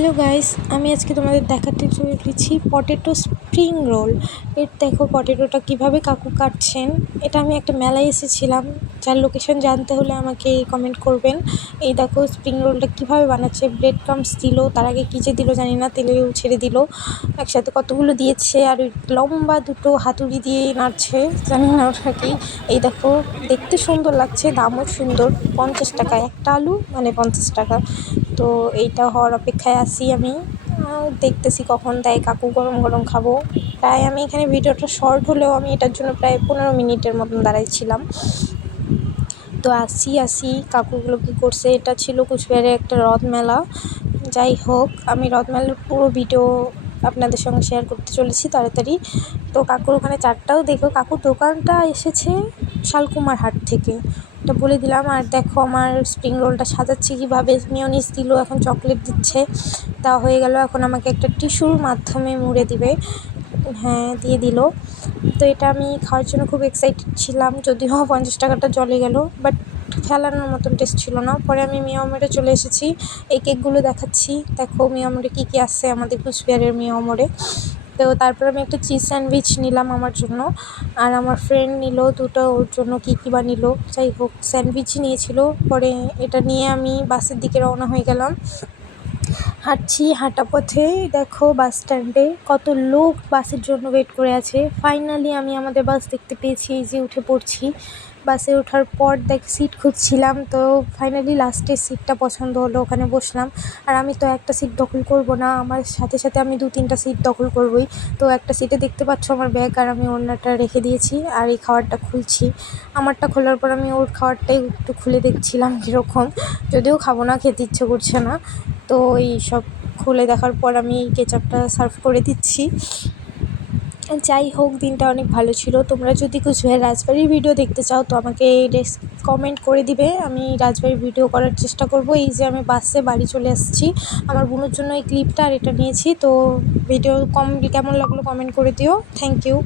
Hello guys, আমি আজকে তোমাদের দেখাতে চলেছি পটেটো স্প্রিং রোল। দেখো পটেটোটা কিভাবে কাকু কাটছেন। এটা আমি একটা মেলায় এসেছিলাম, যার লোকেশন জানতে হলে আমাকে কমেন্ট করবেন। এই দেখো স্প্রিং রোলটা কিভাবে বানাচ্ছে। ব্রেড ক্রাম্বস দিল, তার আগে কী যে দিল জানি না, তেলেও ছেড়ে দিল, একসাথে কতগুলো দিয়েছে। আর ওই লম্বা দুটো হাতুড়ি দিয়ে নাড়ছে, জানি না ওটা কি। এই দেখো দেখতে সুন্দর লাগছে, দামও সুন্দর, 50 টাকা একটা আলু, মানে 50 টাকা। তো এইটা হওয়ার অপেক্ষায় আছি আমি, দেখতেছি কখন দেয় কাকু। গরম গরম খাবো। প্রায় আমি এখানে ভিডিওটা শর্ট হলেও আমি এটার জন্য প্রায় 15 মিনিটের মতন দাঁড়াইছিলাম। তো আসি কাকুগুলো কী করছে। এটা ছিল কুচবিহারের একটা রথ মেলা। যাই হোক, আমি রথ মেলার পুরো ভিডিও আপনাদের সঙ্গে শেয়ার করতে চলেছি তাড়াতাড়ি। তো কাকুর ওখানে চারটাও দেখো, কাকুর দোকানটা এসেছে শালকুমার হাট থেকে, এটা বলে দিলাম। আর দেখো আমার স্প্রিং রোলটা সাজাচ্ছি কীভাবে। মিওনিজ দিল, এখন চকলেট দিচ্ছে, তা হয়ে গেল। এখন আমাকে একটা টিস্যুর মাধ্যমে মুড়ে দিবে। হ্যাঁ, দিয়ে দিল। তো এটা আমি খাওয়ার জন্য খুব এক্সাইটেড ছিলাম, যদিও 50 টাকাটা জলে গেল, বাট ফেলানোর মতন টেস্ট ছিল না। পরে আমি মিয়ামরে চলে এসেছি, এই কেকগুলো দেখাচ্ছি। দেখো মিয়ামরে কী কী আসছে আমাদের কুচবিহারের মিয়ামরে। তো তারপর আমি একটা চিজ স্যান্ডউইচ নিলাম আমার জন্য, আর আমার ফ্রেন্ড নিল দুটো, ওর জন্য কী কী বা নিল। যাই হোক, স্যান্ডউইচই নিয়েছিল। পরে এটা নিয়ে আমি বাসের দিকে রওনা হয়ে গেলাম। হাঁটা পথে দেখো বাস স্ট্যান্ডে কত লোক বাসের জন্য ওয়েট করে আছে। ফাইনালি আমি আমাদের বাস দেখতে পেয়েছি, এই যে উঠে পড়ছি। বাসে ওঠার পর সিট খুঁজছিলাম, তো ফাইনালি লাস্টের সিটটা পছন্দ হলো, ওখানে বসলাম। আর আমি তো একটা সিট দখল করব না, আমার সাথে সাথে আমি 2-3টা সিট দখল করবই। তো একটা সিটে দেখতে পাচ্ছ আমার ব্যাগ, আর আমি ওড়নাটা রেখে দিয়েছি, আর এই খাবারটা খুলছি। আমারটা খোলার পর আমি ওর খাবারটাই একটু খুলে দেখছিলাম কীরকম, যদিও খাবো না, খেতে ইচ্ছে করছে না। তো এই সব খুলে দেখার পর আমি কেচাপটা সার্ভ করে দিচ্ছি। যাই হোক, দিনটা অনেক ভালো ছিল। তোমরা যদি কুচবিহার রাজবাড়ির ভিডিও দেখতে চাও তো আমাকে কমেন্ট করে দিবে, আমি রাজবাড়ির ভিডিও করার চেষ্টা করব। এই যে আমি বাসে বাড়ি চলে আসছি, আমার বোনের জন্য এই ক্লিপটা আর এটা নিয়েছি। তো ভিডিও কেমন লাগলো কমেন্ট করে দিও। Thank you.